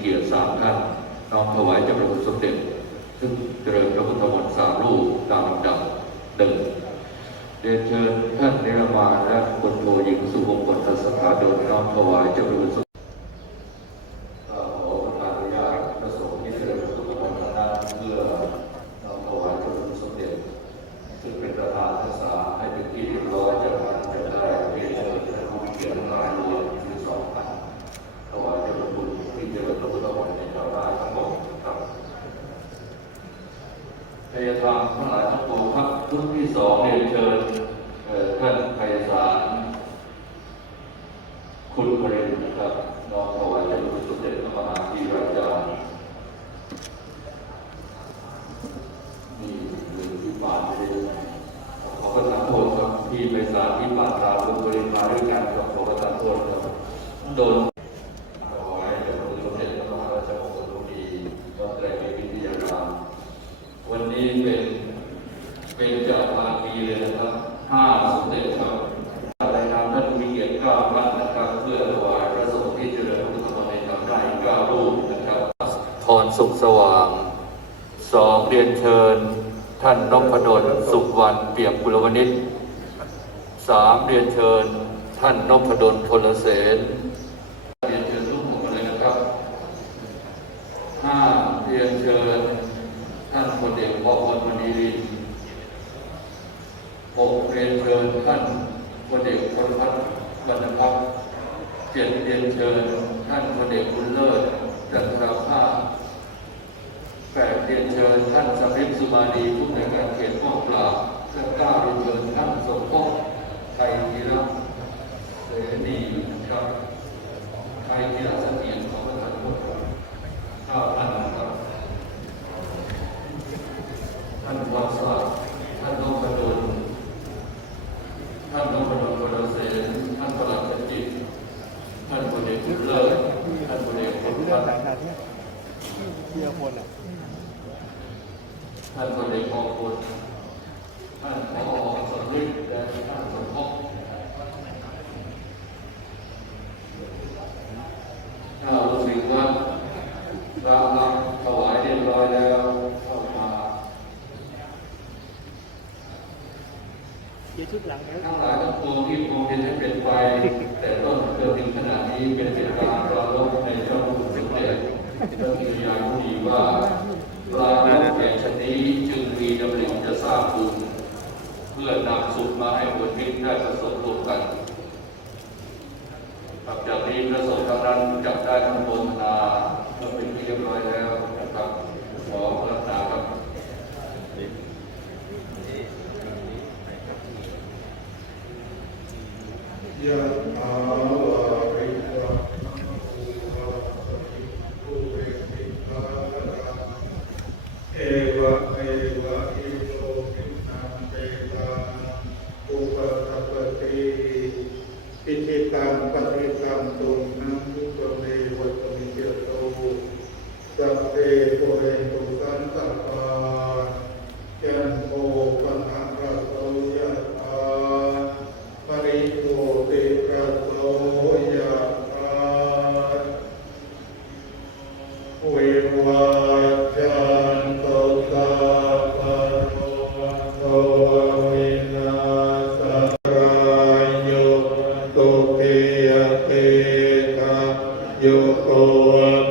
เกียรติสามท่านน้อมถวายเจ้าพระคุณสมเด็จซึ่งเจริญพระพุทธมนต์สามรูปตามลำดับเดิมเรียนเชิญท่านนิรมาและคนโทหญิงสุภมงคลสถาดลน้อมถวายเจ้าพระคุณสมเด็จขอประทานอนุญาตพระสงฆ์ที่เจริญพระพุทธมนต์นั้นเพื่อน้อมถวายเจ้าพระคุณสมเด็จ ซึ่งเป็นประธานศึกษาให้เป็นที่เรียบร้อยจากนั้นจะได้เรียนเชิญท่านผู้เกียรติทั้งหลายรวมคือสองพันถวายเจ้าพระคุณที่เจริญพระพุทธมนต์ในคราวหน้าทั้งหมดครับพยาธรรมทั้งหลายทั้งปวงครับรุ่นที่สองเรียนเชิญเอ่อท่านไพศาล คุณพรินทร์นะครับน้อมถวายเจ้าพระคุณสมเด็จพระมหาธีราจารย์ นี่หนึ่งที่บาทเลยขอประทานโทษครับที่ไปสารที่บาทราบุญบริมาด้วยกันครับขอประทานโทษครับโดนขอให้เจ้าพระคุณสมเด็จพระมหาราชมงคลบุรีวัดไตรมิตรวิทยารามวันนี้เป็นเป็นเจ้าภาพีเลยนะครับห้าสมเด็จครับรายนามท่านมีเกียรติเก้าท่านนะครับ เพื่อถวายพระสงฆ์ที่เจริญพระพุทธมนต์ในธรรมได้เก้ารูปนะครับพรสุขสว่าง สองเรี ยนเชิญ ท่านนพดลสุขวันเปี่ยมกุลวณิชสามเรียนเชิญ ท่านนพดลพลเสนเรียนเชิญทุกหมู่เลยนะครับห้าเรียนเชิญ ท่านพลเอกพพลมณีรินหกเรียนเชิญท่านพลเอกพลพัฒน์วรรพัฒน์เจ็ดเรียนเชิญ ท่านพลเอกบุญเลิศจันทราภาพ แปดเรียนเชิญท่านสมิทสุมาลีผู้ในการเขตป้องปราบและเก้าเรียนเชิญท่านสมภพไทยธีระเสนีนะครับไทยธีระเสถียรของประธานทุกคนเก้าท่านนะครับ ท่านวสวัสดิ์ท่านนพดลท่านนพดลวรเสนท่านประหลัดจิตท่านพลเอกบุญเลิศท่านพลเอกพล เรื่ พั อง ฒน์ ต่างๆเนี่ยเที่ยวคนอะ ท่านพลเอกมงคลท่านผอสมฤทธิ์และท่านสมภพถ้ารู้สึกว่าเรานำถวายเรียบร้อยแล้วเข้ามาเกี่ยชุดหลังนะทั้งหลายทั้งปวงที่มองเห็นให้เป็นไป แต่ต้นเกิดถึงขนาดนี้เป็นเหตุการณ์เราลบในเจ้าคุณสมเด็จเรื่องมียาผู้ดีว่า ปลาลบแก่ชนนี้จึงมีดำริจะสร้างบุญเพื่อนำสุขมาให้บุญมิตรได้ประสบรวมกันหลังจากนี้ประสบการณ์จับได้ทั้งโมทนาเมื่อเป็นที่เรียบร้อยแล้วนะครับขอพระนาครับ ยะถาวาริวะภูวะสมิภูเรติภาระเอวะ เอวะอิโตปินังเปตานังอุปสัปปติปิจิตังปฏิตังตุนังทุตเมวัตมิเจโตสัพเพโกเรตุสันตปา โยโก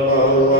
ภว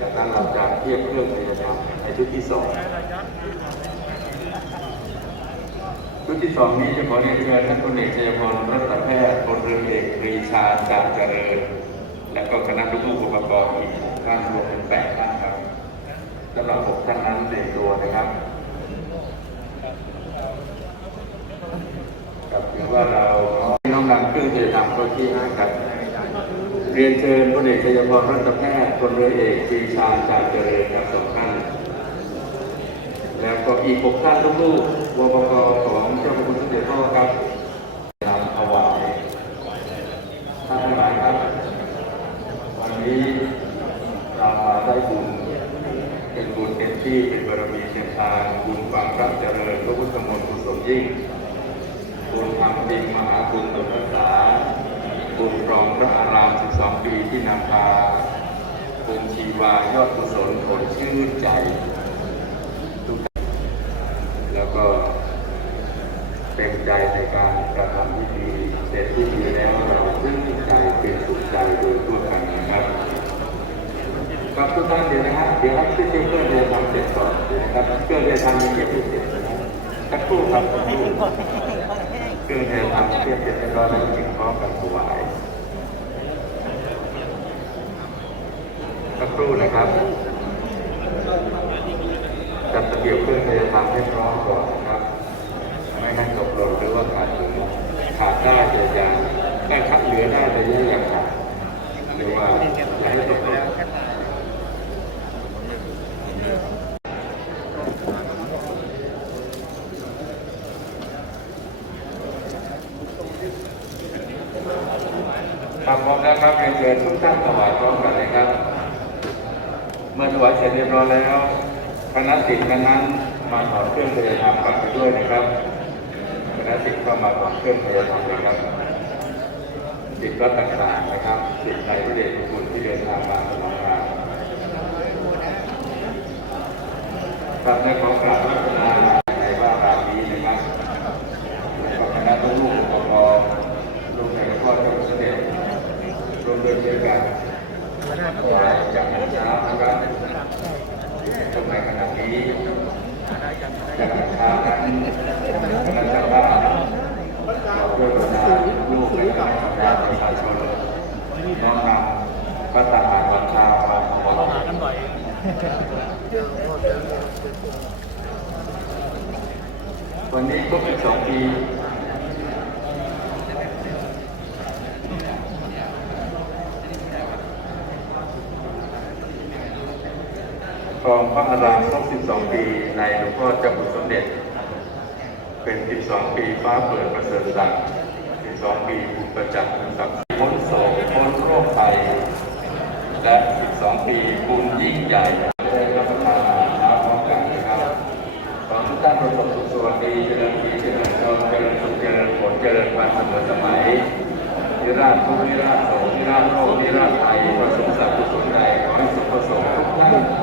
จากนั้นเราจะเทียบเครื่องพยายามในชุดที่สอง ชุดที่สองนี้จะขอเรียนเชิญท่านพลเอกชัยพลรัตแพทย์พลเรือเอกปรีชาจารเจริญ และก็คณะลูกผู้อุปกรณ์อีกท่านรวมเป็นแปดท่านครับสำหรับหกท่านนั้นเต็มตัวนะครับกับถือว่าเราน้อมนำเครื่องเจริญธรรมข้อที่ห้าครับเรียนเชิญพลเอกชัยพรรัตแพทย์พลเรือเอกปรีชาจารเจริญครับสองท่านแล้วก็อีกหกท่านลูกๆ วปกของเจ้าพระคุณสมเด็จพ่อครับนำถวายท่านทั้งหลายครับ วันนี้เรามาได้บุญเป็นบุญเต็มที่เป็นบารมีเต็มทางบุญความรับเจริญพระพุทธมนต์กุศลยิ่งบุญทำจริงมหาบุญตุรักษาบุญครองพระอาราม12 ปีที่นำพาบุญชีวายอดกุศลผลชื่นใจทุกท่านแล้วก็เต็มใจใน การกระทำที่ดีเสร็จที่ดีแล้วเราชื่นใจเป็นสุขใจโดยทั่วกันนะครับครับทุกท่านเดี๋ยวนะฮะเดี๋ยวให้ขึ้นเครื่องเดินทางเสร็จก่อนนะครับเครื่องเดินทางยังเก็บไม่เสร็จนะครับสักครู่ครับสักครู่เครื่องเดินทางเสร็จเสร็จแล้วก็ได้จึงพร้อมกันถวายสักครู่นะครับจัดระเบียบเครื่องเดินทางให้พร้อมก่อนนะครับ ไม่ให้ตกหล่นหรือว่าขาดเหลือ ขาดได้แต่ยางได้คัดเหลือได้แต่อยังอย่าขาดหรือว่าอย่าให้ตกหล่นครับพร้อมแล้วครับเรียนเชิญทุกท่านถวายพร้อมกันเลยครับ เมื่อถวายเสร็จเรียบร้อยแล้วคณะสิทธิ์นั้นมาถอดเครื่องพยาธรรมกลับไปด้วยนะครับ คณะสิทธิ์ก็มาถอดเครื่องพยาธรรมนะครับสิทธิ์วัดต่างๆนะครับสิทธิ์ในพระเดชพระคุณที่เดินทางมาสนองงานครับในของกราบพระพนาในว่ารานี้นะครับแล้วก็คณะลูกอุปกรณ์ลูกในพ่อเจ้าเสด็จรวมด้วยช่วยกันถวายจากเช้านะครับตรงในขณะนี้จากเช้านั้นคณะเจ้าบ้านขอด้วยบรรดาลูกและคณะสัตยาประชาชนน้อมนำพ ระทหารวันชามาถวายกันบ่อยวันนี้ครบ12ปีครองพระอารามครบ12 ปีในหลวงพ่อเจ้าคุณสมเด็จ เป็น 12 ปีฟ้าเปิดประเสริฐศักดิ์12 ปีบุญประจักษ์ศักดิ์พ้นโศกพ้นโรคภัย และ 12 ปีบุญยิ่ง ใหญ่ได้รับประทานอาหารเช้าพร้อมกันนะครับขอทุกท่านประสบสุขสวัสดีเจริญสีเจริญทองเจริญสุขเจริญผลเจริญวันเสมอสมัยนิราชทุกนิราชโศกนิราชโลกนิราชไทยประสบสัพพุสุขใดขอให้สุขประสงค์ทุกท่าน